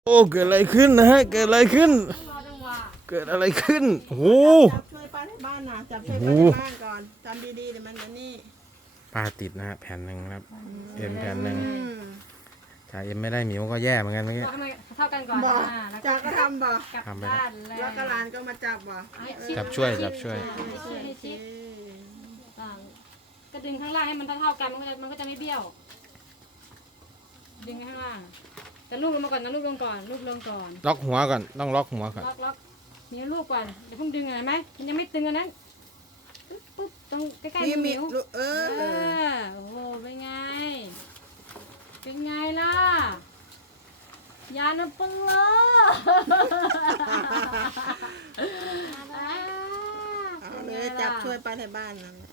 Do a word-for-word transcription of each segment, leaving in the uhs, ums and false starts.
โอ้เกิดอะไรขึ้นนะฮะเกิดอะไรขึ้นเกิดอะไรขึ้นโอ้โหจับช่วยป้าในบ้านนะจับช่วยป้าในบ้านก่อนจำดีๆเดี๋ยวมันจะนี่ปลาติดนะฮะแผ่นหนึ่งครับเอ็มแผ่นหนึ่งถ้าเอ็มไม่ได้หมิวก็แย่เหมือนกันเมื่อกี้เท่ากันก่อนบ่อ่าแล้วก็จากก็ทำบ่กลับทำไปบ้านแล้วก็หลานก็มาจับบ่จับช่วยจับช่วยให้ชิดให้ชิดอ่าก็ดึงข้างล่างให้มันเท่าๆกันมันก็จะมันก็จะไม่เบี้ยว ดึงข้างล่างแต่ลูกลงมาก่อนนะลูกลงก่อนลูกลงก่อนล็อกหัวก่อนต้องล็อกหัวก่อนล็อกล็อกนิ้วลูกก่อนเดี๋ยวเพิ่งดึงเห็นไหมมันยังไม่ตึงอันนั้นปุ๊บปุ๊บตรงใกล้ๆมีมือมีนิ้วเอเอออโอ้โหเป็นไงเป็นไงล่ะยาน้ำปลาเอาเลยจับช่วยป้าในบ้านนั่น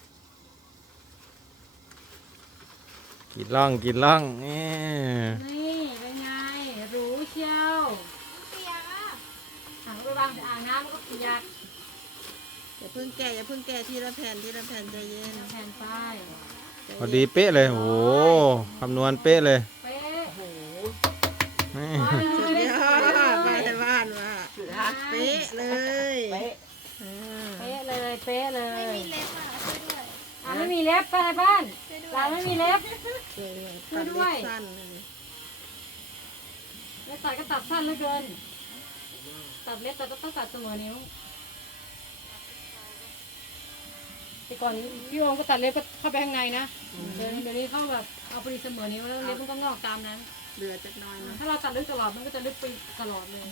กินล่องกินล่องนี่นี่เป็นไงรู้เชียวเปียกอ่ะอ่างไปวางอ่างน้ำมันก็เปียกอย่าเพิ่งแกะอย่าเพิ่งแกะทีละแผ่นทีละแผ่นใจเย็นแผ่นป้ายพอดีเป๊ะเลยโอ้โหคำนวณเป๊ะเลยเป๊ะนี่สุดยอดป้าในบ้านว่าเป๊ะเลยเป๊ะเป๊ะเลยเป๊ะเลยไม่มีเล็บอ่ะช่วยด้วยอ่ะไม่มีเล็บไปบ้านเราไม่มีเล็บตัดเล็บสั้นเลยแล้วตัดก็ตัดสั้นเหลือเกินตัดเล็บแต่ก็ต้องตัดเสมอนิ้วแต่ก่อนพี่โอมก็ตัดเล็บก็เข้าไปข้างในนะเดี๋ยวเดี๋ยวนี้เขาแบบเอาพอดีเสมอนิ้วแล้วเล็บมันก็งอกตามนั้นเหลือจักหน้อยนะถ้าเราตัดลึกตลอดมันก็จะลึกไปตลอดเลย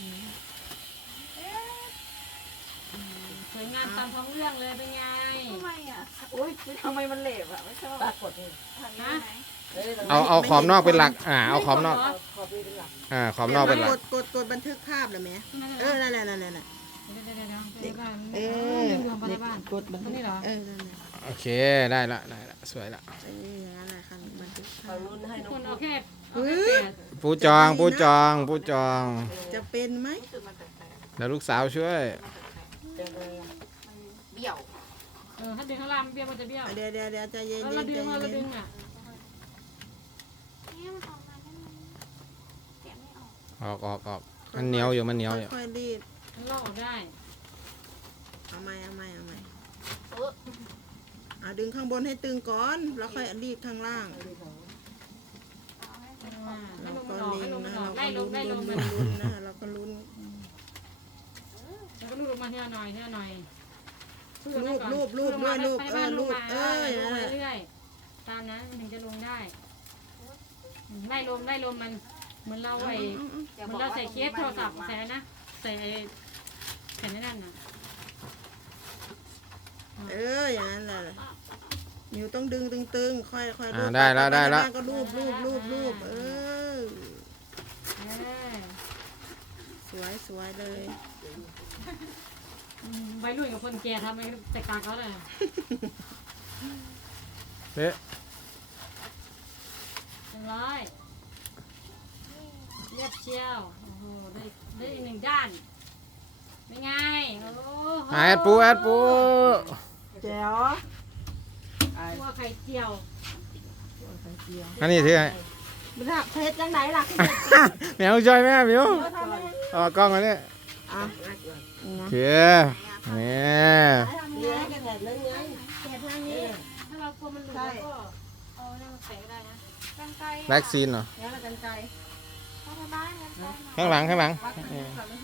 สวยงามตามท้องเรื่องเลยเป็นไงทำไมอ่ะอุ้ยทำไมมันเหลวอ่ะไม่ชอบปรากฏเลยนะเอาเอาขอบนอกเป็นหลักอ่าเอาขอบนอกขอบเป็นหลักอ่าขอบนอกเป็นหลักกดกดกดบันทึกภาพเลยไหมเออนั่นแหละนั่นแหละนั่นแหละเดี๋ยวเดี๋ยวเดี๋ยวเดี๋ยวบ้านเอเอออรวมไปในบ้านกดบันตรทึงกนี้เหรอเออนั่นแหละโอเคได้ละได้ละสวยละเอออย่างนั้นแหละค่ะบันทึกภาเขาพรุ่นให้น้อคนงเอาแค่เอาเฮ้แค่ยแปดผู้จองผู้จองผู้จองจะเป็นไหมเดี๋ยวลูกสาวช่วยเจอเลยเบี้ยวเออถ้าดึงข้างล่างเบี้ยวมันจะเบี้ยวเดี๋ยวเดี๋ยวเดี๋ยวใจเย็นแล้วเย็เรานดึใจงเราเย็นดึงอ่ะนี่มันออกมาได้ไหมเสียงไม่ออกออกออกออกมันเหนียวอยู่มันเหนียวอยู่ค่อยๆรีดมันลอกออกได้เอาไหมเอาไหมเอาไหมอ่ะดึงข้างบนให้ตึงก่อนแล้วค่อยรีดข้างล่างอ่าให้เราลมก็มันออกเล็ให้งลมมันนะออเรากก็ได้ลลุ้มนได้ลลุ้มนมันลุ้นนะเราก็ลุ้นแล้วก็ลูบลงมาทีละหน่อยทีละหน่อยรูปรูปรูปด้วยรูปเออรูปเออลงเรื่อยๆตามนั้นมันถึงจะลงได้ไล่ลมไล่ลมมันเหมือนเราไอ้เหมือนเราใส่เคสโทรศัพท์ใส่นะใส่แผ่นนั่นน่ะเอออย่างนั้นแหละนิ้วต้องดึงตึงๆค่อยค่อยรูอ่าปได้แล้วได้แล้วก็รูปรูปรูปรูปเออเออสวยสวยเลยวัยรุ่นกับคนแก่ทำไมแตกต่างเขาเลยเป๊ะเรียบร้อยเรียบเชียวโอ้โหได้ได้อีกหนึ่งด้านเป็นไงโอ้โหแอดปูแอดปูแจ๋วตัวไข่เจียวอันนี้ที่ไงมันทำเพชรจังไหนล่ะแมวช่วยแม่มิวเอากล้องมาเนี่ยอ่ะโอเคนี่เลี้ยงกันแบบนั้นไงเก็บทางนี้ถ้าเรากลัวมันหลุดเราก็เอาเนี่ยมาใส่ก็ได้นะกันไกลแล็กซีนเหรอแล้วกันไกลเข้าไปบ้านกันไกลข้างหลังข้างหลังพักมัน